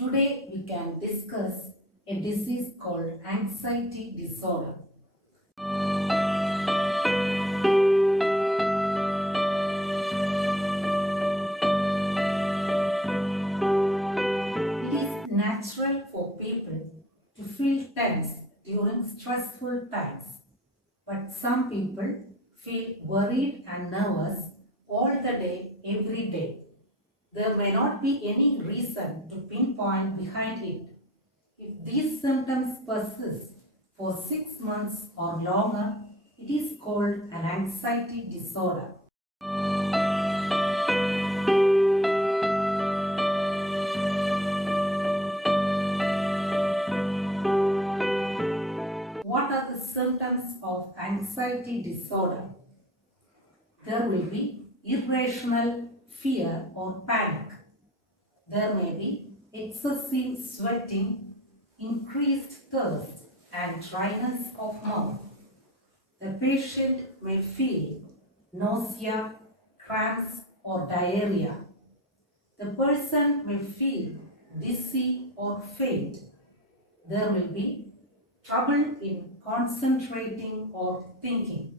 Today we can discuss a disease called anxiety disorder. It is natural for people to feel tense during stressful times, but some people feel worried and nervous all the day, every day. There may not be any reason to pinpoint behind it. If these symptoms persist for 6 months or longer, it is called an anxiety disorder. What are the symptoms of anxiety disorder? There will be irrational fear or panic. There may be excessive sweating, increased thirst, and dryness of mouth. The patient may feel nausea, cramps, or diarrhea. The person may feel dizzy or faint. There will be trouble in concentrating or thinking.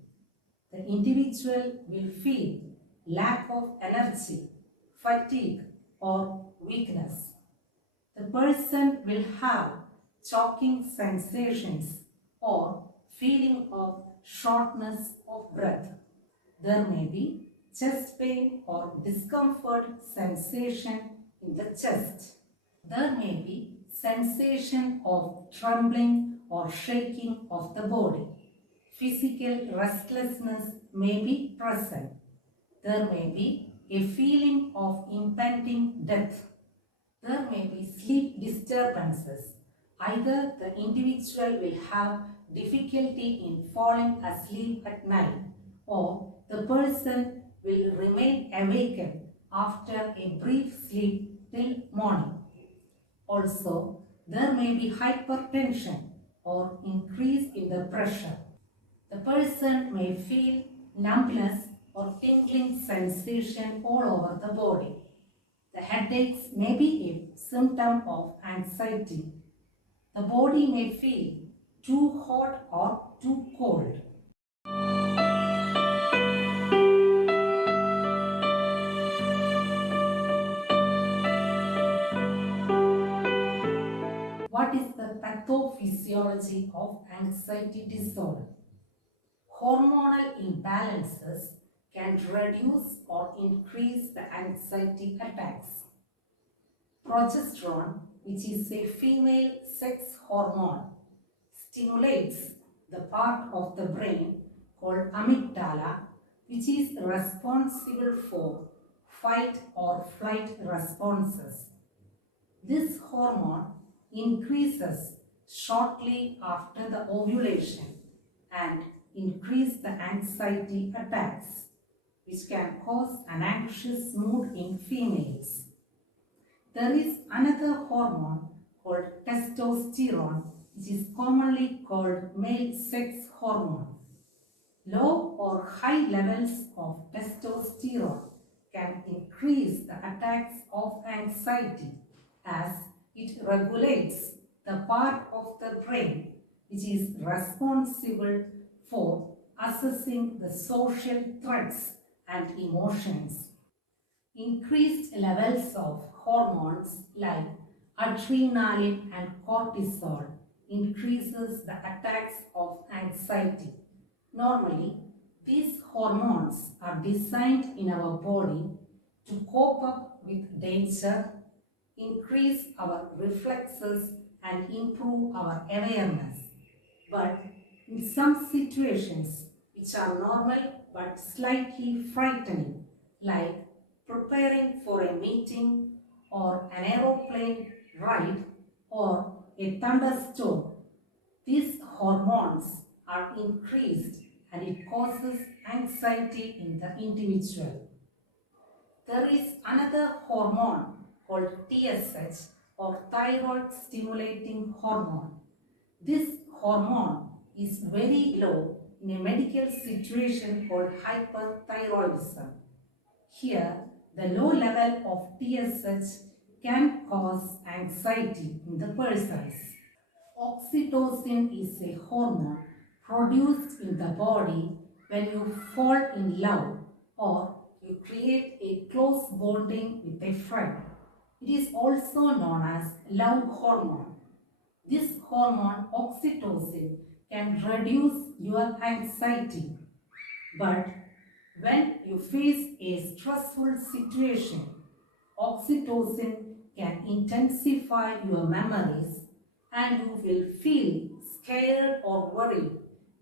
The individual will feel lack of energy, fatigue, or weakness. The person will have choking sensations or feeling of shortness of breath. There may be chest pain or discomfort sensation in the chest. There may be sensation of trembling or shaking of the body. Physical restlessness may be present. There may be a feeling of impending death. There may be sleep disturbances. Either the individual will have difficulty in falling asleep at night, or the person will remain awakened after a brief sleep till morning. Also, there may be hypertension or increase in the pressure. The person may feel numbness or tingling sensation all over the body. The headaches may be a symptom of anxiety. The body may feel too hot or too cold. What is the pathophysiology of anxiety disorder? Hormonal imbalances can reduce or increase the anxiety attacks. Progesterone, which is a female sex hormone, stimulates the part of the brain called amygdala, which is responsible for fight or flight responses. This hormone increases shortly after the ovulation and increase the anxiety attacks, which can cause an anxious mood in females. There is another hormone called testosterone, which is commonly called male sex hormone. Low or high levels of testosterone can increase the attacks of anxiety as it regulates the part of the brain which is responsible for assessing the social threats and emotions. Increased levels of hormones like adrenaline and cortisol increases the attacks of anxiety. Normally, these hormones are designed in our body to cope up with danger, increase our reflexes and improve our awareness. But in some situations which are normal but slightly frightening, like preparing for a meeting or an aeroplane ride or a thunderstorm, these hormones are increased and it causes anxiety in the individual. There is another hormone called TSH or thyroid stimulating hormone. This hormone is very low in a medical situation called hyperthyroidism. Here, the low level of TSH can cause anxiety in the persons. Oxytocin is a hormone produced in the body when you fall in love or you create a close bonding with a friend. It is also known as love hormone. This hormone, oxytocin, can reduce your anxiety. But when you face a stressful situation, oxytocin can intensify your memories and you will feel scared or worried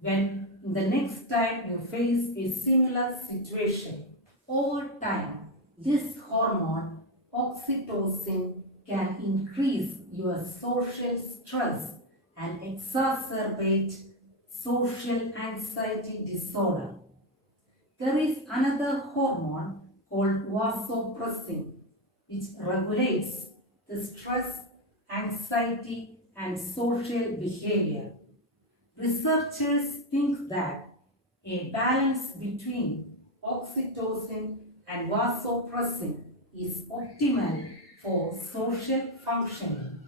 when the next time you face a similar situation. Over time, this hormone, oxytocin, can increase your social stress and exacerbate social anxiety disorder. There is another hormone called vasopressin, which regulates the stress, anxiety, and social behavior. Researchers think that a balance between oxytocin and vasopressin is optimal for social functioning.